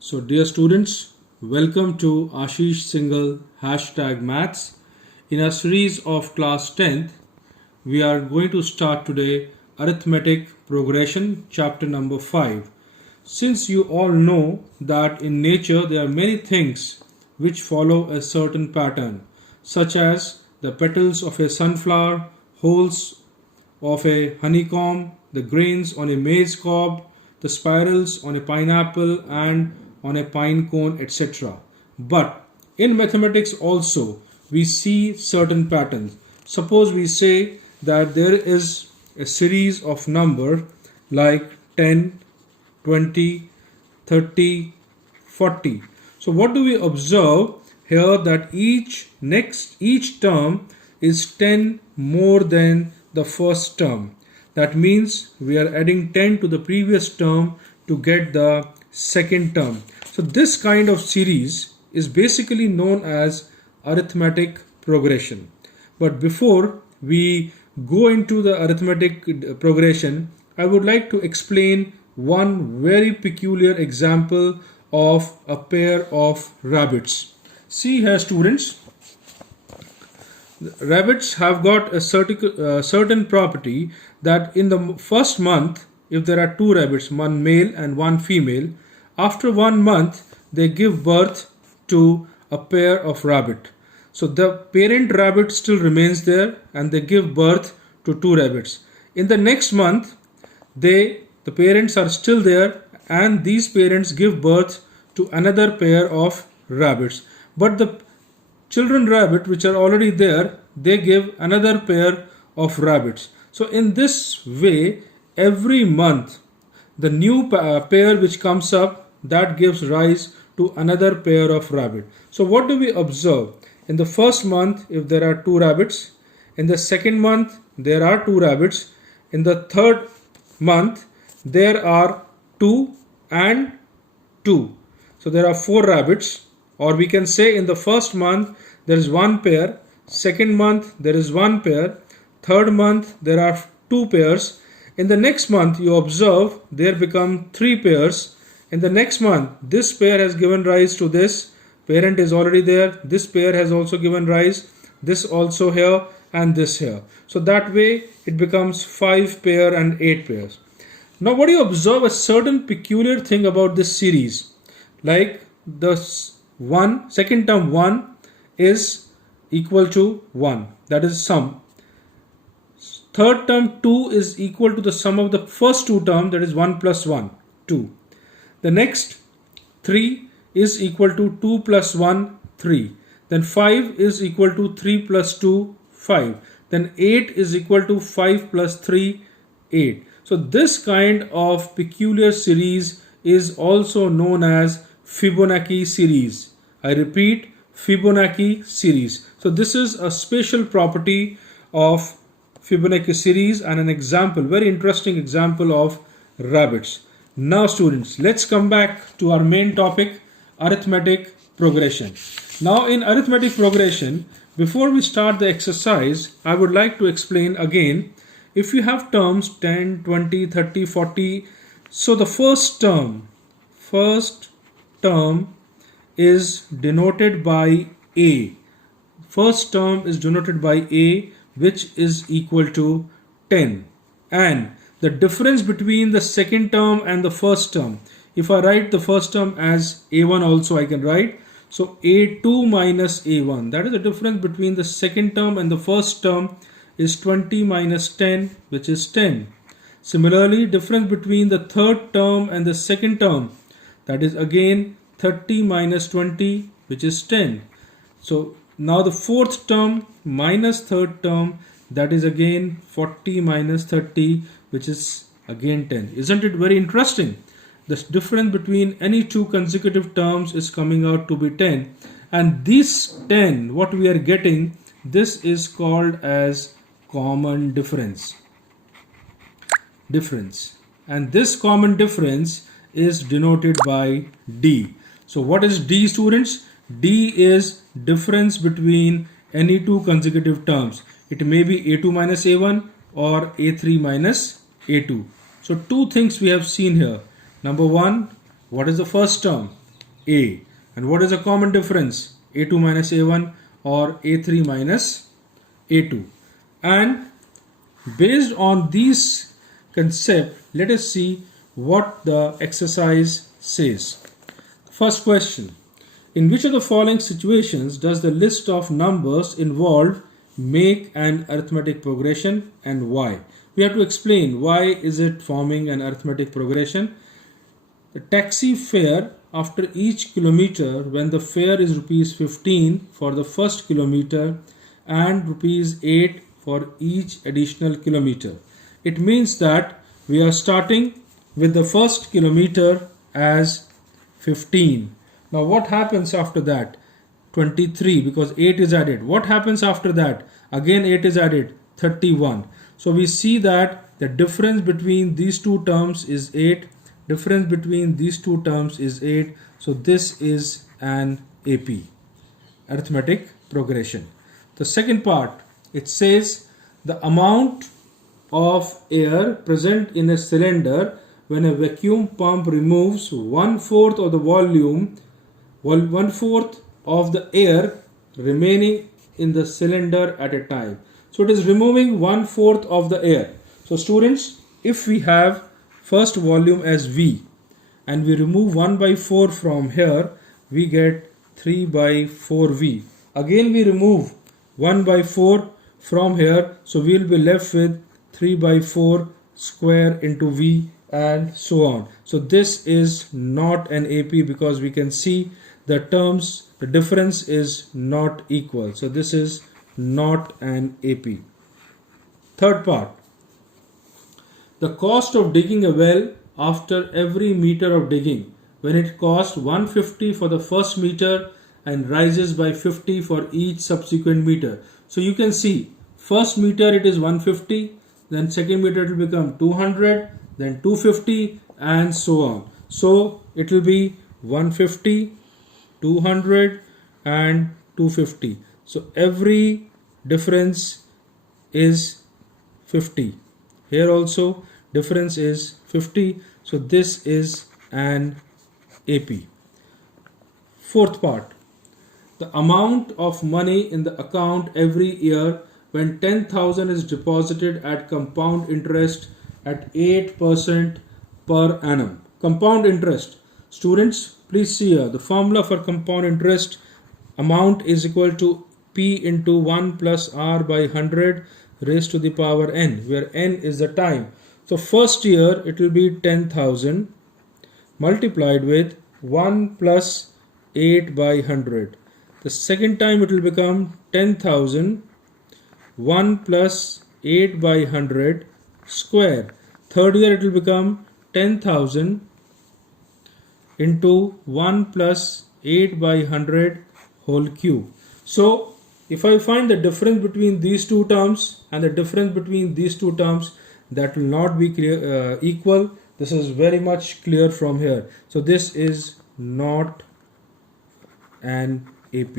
So dear students, welcome to ASHISH Single #Maths. In our series of class 10th, we are going to start today Arithmetic Progression chapter number 5. Since you all know that in nature there are many things which follow a certain pattern, such as the petals of a sunflower, holes of a honeycomb, the grains on a maize cob, the spirals on a pineapple and on a pine cone, etc. But in mathematics also we see certain patterns. Suppose we say that there is a series of number like 10, 20, 30, 40. So what do we observe here? That each term is 10 more than the first term. That means we are adding 10 to the previous term to get the second term. So this kind of series is basically known as arithmetic progression. But before we go into the arithmetic progression, I would like to explain one very peculiar example of a pair of rabbits. See here, students, rabbits have got a certain property that in the first month, if there are two rabbits, one male and one female, after 1 month they give birth to a pair of rabbit. So the parent rabbit still remains there and they give birth to two rabbits. In the next month, the parents are still there and these parents give birth to another pair of rabbits. But the children rabbit which are already there, they give another pair of rabbits. So in this way, every month the new pair which comes up, that gives rise to another pair of rabbit. So what do we observe? In the first month, if there are two rabbits, in the second month there are two rabbits, in the third month there are 2 and 2. So there are 4 rabbits, or we can say in the first month there is one pair, second month there is one pair, third month there are 2 pairs. In the next month you observe there become 3 pairs. In the next month this pair has given rise to this, parent is already there, this pair has also given rise, this also here and this here. So that way it becomes 5 pair and 8 pairs. Now what do you observe? A certain peculiar thing about this series, like the second term 1 is equal to 1, that is sum. Third term 2 is equal to the sum of the first two terms, that is 1 plus 1, 2. The next 3 is equal to 2 plus 1, 3. Then 5 is equal to 3 plus 2, 5. Then 8 is equal to 5 plus 3, 8. So this kind of peculiar series is also known as Fibonacci series. I repeat, Fibonacci series. So this is a special property of Fibonacci series and an example, very interesting example of rabbits. Now students, let's come back to our main topic, arithmetic progression. Now in arithmetic progression, before we start the exercise, I would like to explain again, if you have terms 10, 20, 30, 40, so the first term is denoted by A. First term is denoted by A, which is equal to 10. And the difference between the second term and the first term, if I write the first term as A1 also I can write. So A2 minus A1, that is the difference between the second term and the first term, is 20 minus 10, which is 10. Similarly, difference between the third term and the second term, that is again 30 minus 20, which is 10. So now the fourth term minus third term, that is again 40 minus 30, which is again 10. Isn't it very interesting? The difference between any two consecutive terms is coming out to be 10. And this 10, what we are getting, this is called as common difference. And this common difference is denoted by D. So what is D, students? D is difference between any two consecutive terms. It may be A2 minus A1 or A3 minus A2. So two things we have seen here. Number one, what is the first term? A. And what is the common difference? A2 minus A1 or A3 minus A2. And based on these concepts, let us see what the exercise says. First question. In which of the following situations does the list of numbers involved make an arithmetic progression and why? We have to explain why is it forming an arithmetic progression. The taxi fare after each kilometer, when the fare is rupees 15 for the first kilometer and rupees 8 for each additional kilometer. It means that we are starting with the first kilometer as 15. Now what happens after that? 23, because 8 is added. What happens after that? Again 8 is added, 31. So we see that the difference between these two terms is 8. Difference between these two terms is 8. So this is an AP, arithmetic progression. The second part, it says the amount of air present in a cylinder when a vacuum pump removes 1/4 of the volume, 1/4 of the air remaining in the cylinder at a time. So it is removing 1/4 of the air. So students, if we have first volume as V and we remove 1/4 from here, we get 3/4V. Again we remove 1/4 from here, so we will be left with 3/4 square into V and so on. So this is not an AP because we can see the terms, the difference is not equal. So this is not an AP. Third part. The cost of digging a well after every meter of digging, when it costs 150 for the first meter and rises by 50 for each subsequent meter. So you can see first meter it is 150, then second meter it will become 200, then 250 and so on. So it will be 150, 200 and 250. So every difference is 50. Here also difference is 50. So this is an AP. Fourth part. The amount of money in the account every year when 10,000 is deposited at compound interest at 8% per annum. Compound interest. Students, please see here the formula for compound interest. Amount is equal to P into 1 plus R by 100 raised to the power n, where n is the time. So first year it will be 10,000 multiplied with 1 plus 8 by 100. The second time it will become 10,000 1 plus 8 by 100 square. Third year it will become 10,000 into 1 plus 8 by 100 whole cube. So if I find the difference between these two terms and the difference between these two terms, that will not be equal. This is very much clear from here. So this is not an AP.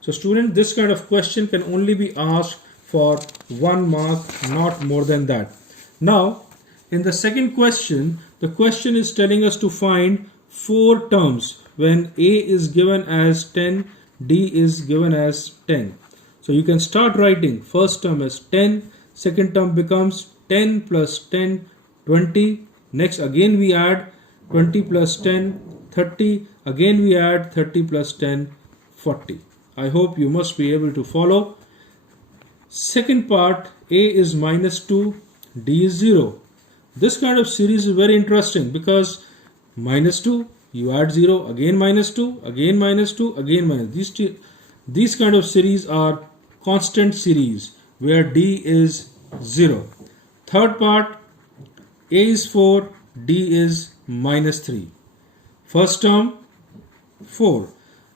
So student, this kind of question can only be asked for 1 mark, not more than that. Now in the second question, the question is telling us to find 4 terms when A is given as 10, D is given as 10. So you can start writing first term as 10, second term becomes 10 plus 10, 20. Next again we add 20 plus 10, 30. Again we add 30 plus 10, 40. I hope you must be able to follow. Second part, A is minus 2, D is 0. This kind of series is very interesting because minus 2, you add 0, again minus 2, again minus 2, again minus. These kind of series are constant series where D is 0. Third part, A is 4, D is minus 3. First term, 4.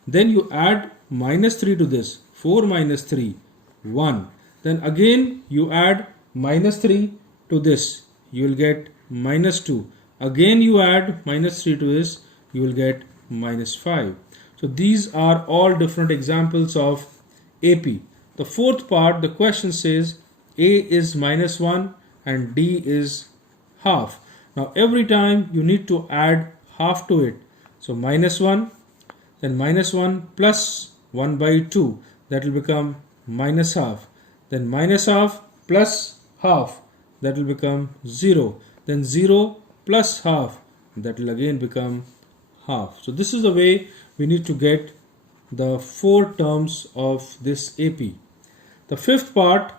Then you add minus 3 to this. 4 minus 3, 1. Then again you add minus 3 to this. You will get minus 2. Again you add minus 3 to this. You will get minus 5. So these are all different examples of AP. The fourth part, the question says A is minus 1 and D is half. Now every time you need to add half to it. So minus 1, then minus 1 plus 1 by 2, that will become minus half, then minus half plus half, that will become 0, then 0 plus half, that will again become half. So this is the way we need to get the 4 terms of this AP. The fifth part,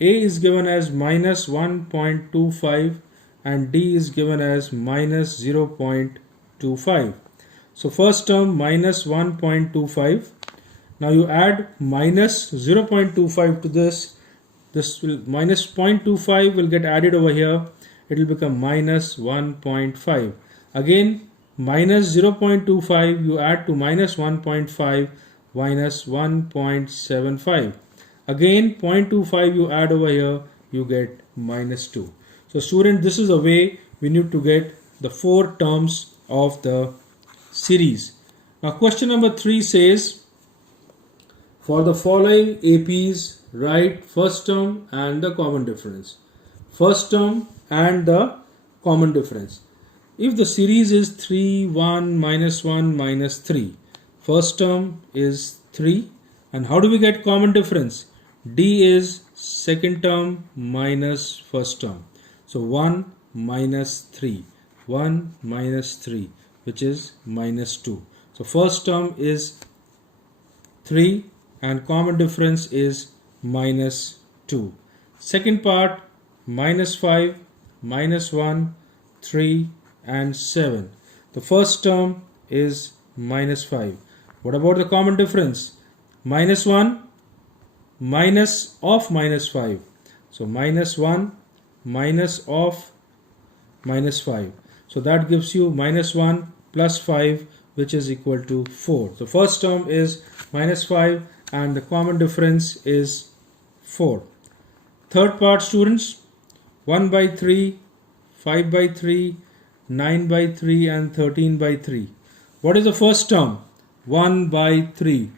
A is given as minus 1.25 and D is given as minus 0.25. So first term minus 1.25. Now you add minus 0.25 to this. This will minus 0.25 will get added over here. It will become minus 1.5. Again minus 0.25 you add to minus 1.5 minus 1.75. Again 0.25 you add over here, you get minus 2. So student, this is the way we need to get the 4 terms of the series. Now question number 3 says, for the following APs write first term and the common difference. First term and the common difference. If the series is 3, 1, minus 1, minus 3, first term is 3, and how do we get common difference? D is second term minus first term. So 1 minus 3, 1 minus 3, which is minus 2. So first term is 3 and common difference is minus 2. Second part, minus 5, minus 1, 3 and 7. The first term is minus 5. What about the common difference? Minus 1 minus of minus 5. So minus 1 minus of minus 5. So that gives you minus 1 plus 5, which is equal to 4. The first term is minus 5 and the common difference is 4. Third part, students, 1 by 3, 5 by 3, 9 by 3 and 13 by 3. What is the first term? 1 by 3.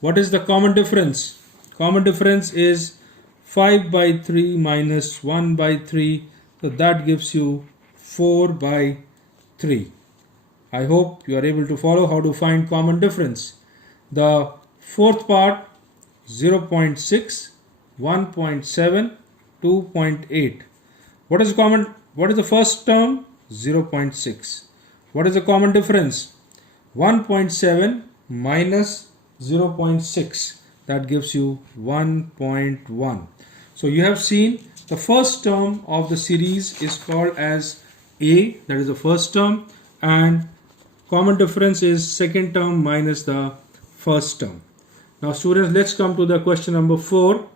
What is the common difference? Common difference is 5 by 3 minus 1 by 3. So that gives you 4 by 3. I hope you are able to follow how to find common difference. The fourth part, 0.6, 1.7, 2.8. What is common? What is the first term? 0.6. What is the common difference? 1.7 minus 0.6. That gives you 1.1. So you have seen the first term of the series is called as A, that is the first term, and common difference is second term minus the first term. Now students, let's come to the question number 4.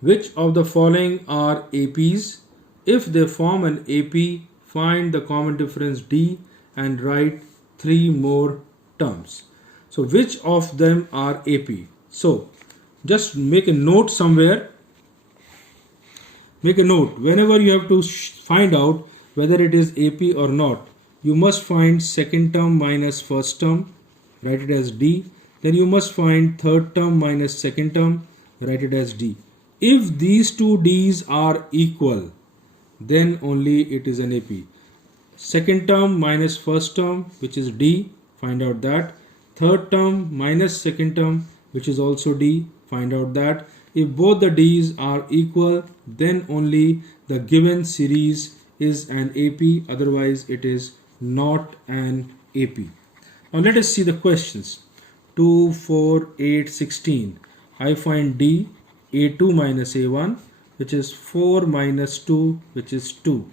Which of the following are APs? If they form an AP, find the common difference D and write 3 more terms. So which of them are AP? So just make a note somewhere. Make a note. Whenever you have to find out whether it is AP or not, you must find second term minus first term, write it as D. Then you must find third term minus second term, write it as D. If these two D's are equal, then only it is an AP. Second term minus first term, which is D, find out that. Third term minus second term, which is also D, find out that. If both the D's are equal, then only the given series is an AP, otherwise it is not an AP. Now let us see the questions. 2, 4, 8, 16. I find D, A2 minus A1, which is 4 minus 2, which is 2.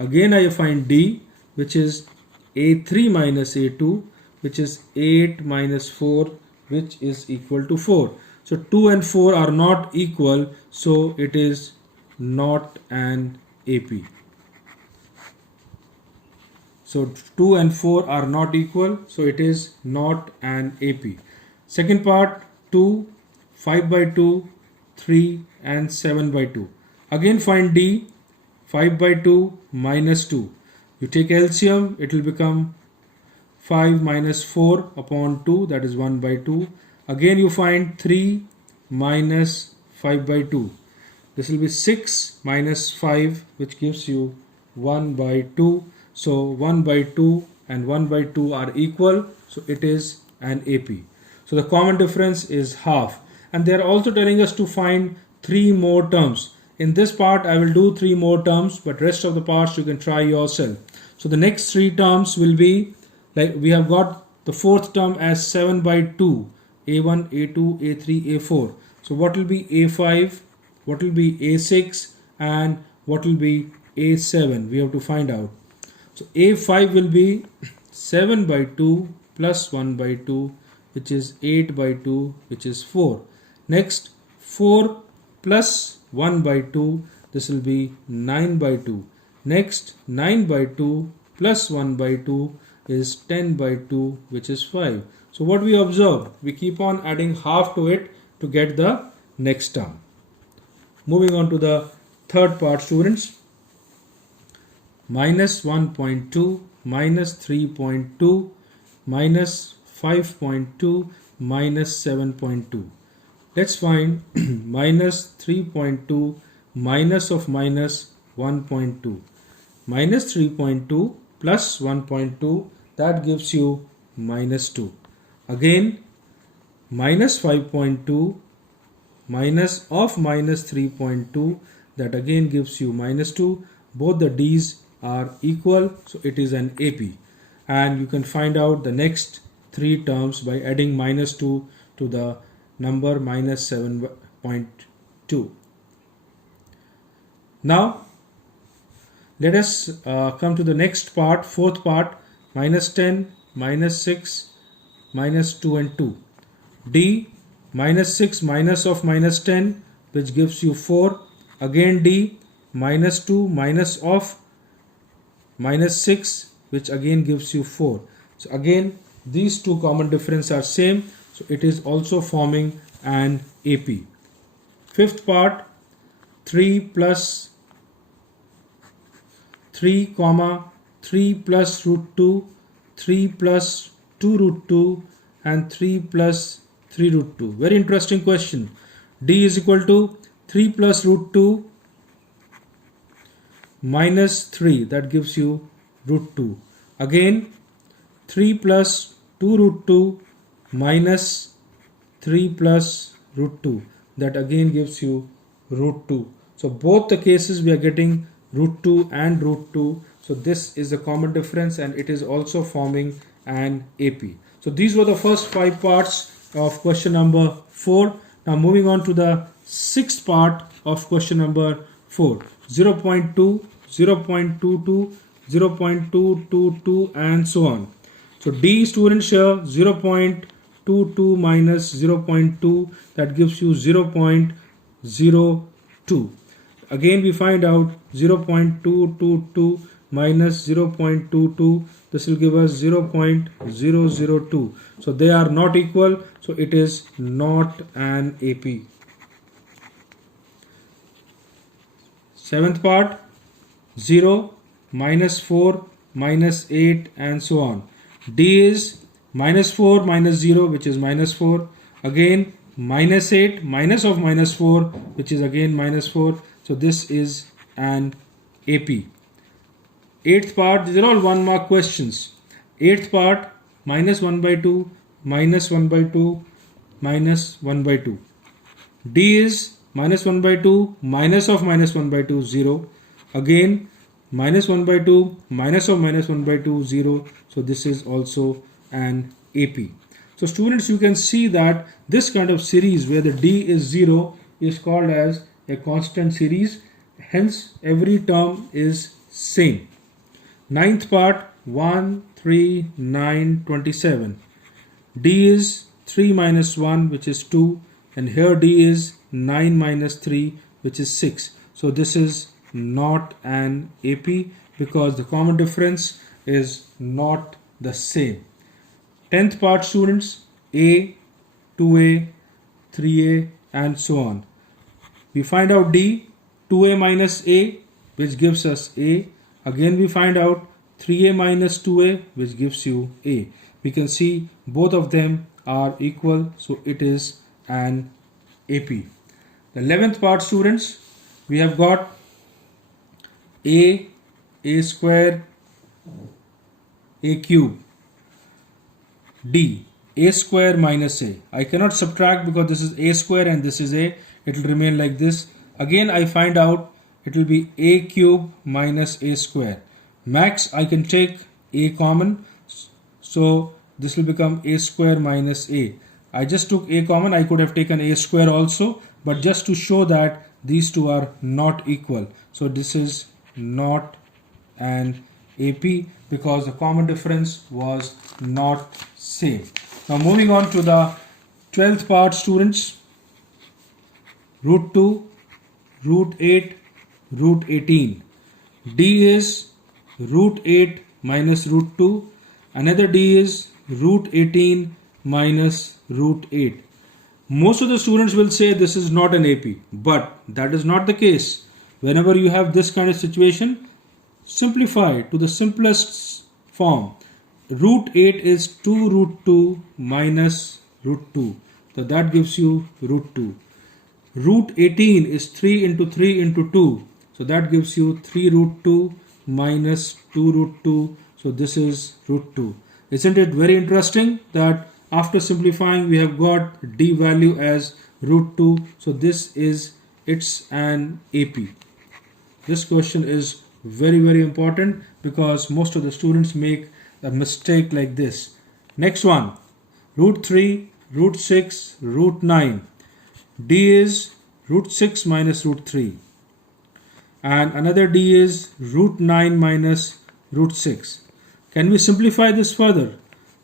Again I find D, which is A3 minus A2, which is 8 minus 4, which is equal to 4. So 2 and 4 are not equal, so it is not an AP. So 2 and 4 are not equal, so it is not an AP. Second part, 2, 5 by 2, 3 and 7 by 2. Again find D, 5 by 2 minus 2. You take LCM, it will become 5 minus 4 upon 2, that is 1 by 2. Again you find 3 minus 5 by 2. This will be 6 minus 5, which gives you 1 by 2. So 1 by 2 and 1 by 2 are equal. So it is an AP. So the common difference is half. And they are also telling us to find 3 more terms. In this part I will do 3 more terms, but rest of the parts you can try yourself. So the next 3 terms will be, like we have got the fourth term as 7 by 2, A1, A2, A3, A4. So what will be A5, what will be A6, and what will be A7? We have to find out. So A5 will be 7 by 2 plus 1 by 2, which is 8 by 2, which is 4. Next, 4 plus 1 by 2, this will be 9 by 2. Next, 9 by 2 plus 1 by 2 is 10 by 2, which is 5. So what we observe, we keep on adding half to it to get the next term. Moving on to the third part, students. Minus 1.2, minus 3.2, minus 5.2, minus 7.2. Let's find minus 3.2 minus of minus 1.2. Minus 3.2 plus 1.2, that gives you minus 2. Again, minus 5.2 minus of minus 3.2, that again gives you minus 2. Both the D's are equal, so it is an AP. And you can find out the next 3 terms by adding minus 2 to the number minus 7.2. Now let us come to the next part, fourth part, minus 10, minus 6, minus 2 and 2. D, minus 6 minus of minus 10, which gives you 4. Again D, minus 2 minus of minus 6, which again gives you 4. So again these two common difference are same, so it is also forming an AP. Fifth part, 3 plus 3 comma 3 plus root 2, 3 plus 2 root 2, and 3 plus 3 root 2. Very interesting question. D is equal to 3 plus root 2 minus 3, that gives you root 2. Again 3 plus 2 root 2 minus 3 plus root 2, that again gives you root 2. So both the cases we are getting root 2 and root 2. So this is the common difference and it is also forming an AP. So these were the first 5 parts of question number 4. Now moving on to the sixth part of question number 4. 0.2, 0.22, 0.222 and so on. So D students here, 0.22 minus 0.2, that gives you 0.02. Again we find out 0.222 minus 0.22, this will give us 0.002. So they are not equal, so it is not an AP. Seventh part, 0, minus 4, minus 8 and so on. D is minus 4 minus 0, which is minus 4. Again minus 8 minus of minus 4, which is again minus 4. So this is an AP. Eighth part, these are all 1 mark questions. Eighth part, minus 1 by 2, minus 1 by 2, minus 1 by 2. D is minus 1 by 2, minus of minus 1 by 2, 0. Again minus 1 by 2, minus of minus 1 by 2, 0. So this is also an AP. So students, you can see that this kind of series where the D is 0 is called as a constant series. Hence every term is same. Ninth part, 1, 3, 9, 27. D is 3 minus 1, which is 2, and here D is 9 minus 3, which is 6. So this is not an AP because the common difference is not the same. 10th part students, A, 2A, 3A and so on. We find out D, 2A minus A, which gives us A. Again we find out 3A minus 2A, which gives you A. We can see both of them are equal, so it is an AP. The 11th part students, we have got A square, A cube, D. a square minus a. I cannot subtract because this is a square and this is a. It will remain like this. Again I find out it will be a cube minus a square. Max, I can take a common, so this will become a square minus a. I just took a common. I could have taken a square also, but just to show that these two are not equal. So this is not an AP because the common difference was not same. Now moving on to the 12th part, students. Root 2, root 8, root 18. D is root 8 minus root 2. Another D is root 18 minus root 8. Most of the students will say this is not an AP, but that is not the case. Whenever you have this kind of situation, simplify to the simplest form. Root 8 is 2 root 2 minus root 2. So that gives you root 2. Root 18 is 3 into 3 into 2. So that gives you 3 root 2 minus 2 root 2. So this is root 2. Isn't it very interesting that after simplifying we have got D value as root 2. So this is it's an AP. This question is very important because most of the students make a mistake like this. Next one, root 3, root 6, root 9. D is root 6 minus root 3. And another D is root 9 minus root 6. Can we simplify this further?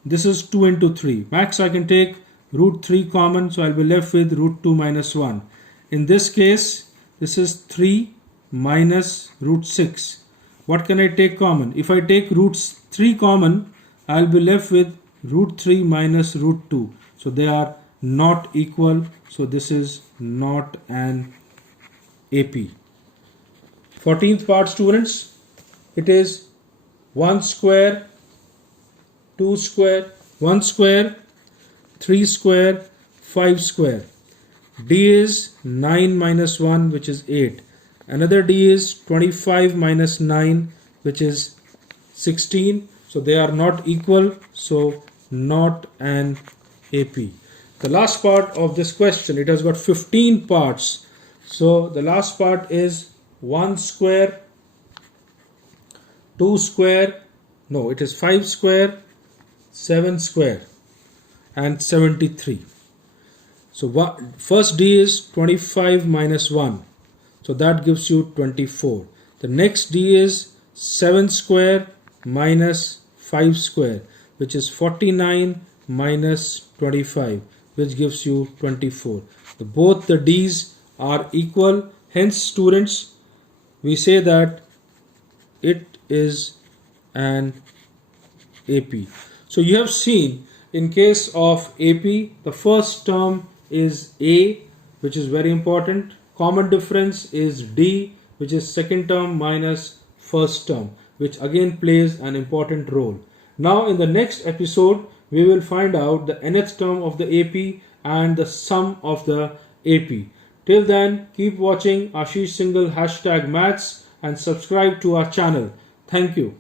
This is 2 into 3. Max, I can take root 3 common, so I'll be left with root 2 minus 1. In this case, this is 3 minus root 6. What can I take common? If I take root 3 common, I'll be left with root 3 minus root 2. So they are not equal. So this is not an AP. 14th part, students. It is 1 square, 2 square, 1 square, 3 square, 5 square. D is 9 minus 1, which is 8. Another D is 25 minus 9, which is 16. So they are not equal. So not an AP. The last part of this question, it has got 15 parts. So the last part is 1 square, 2 square, no, it is 5 square, 7 square, and 73. So first D is 25 minus 1. So that gives you 24. The next D is 7 square minus 5 square, which is 49 minus 25, which gives you 24. Both the D's are equal. Hence, students, we say that it is an AP. So you have seen in case of AP, the first term is A, which is very important. Common difference is D, which is second term minus first term, which again plays an important role. Now in the next episode, we will find out the nth term of the AP and the sum of the AP. Till then, keep watching ASHISH Singhal #maths and subscribe to our channel. Thank you.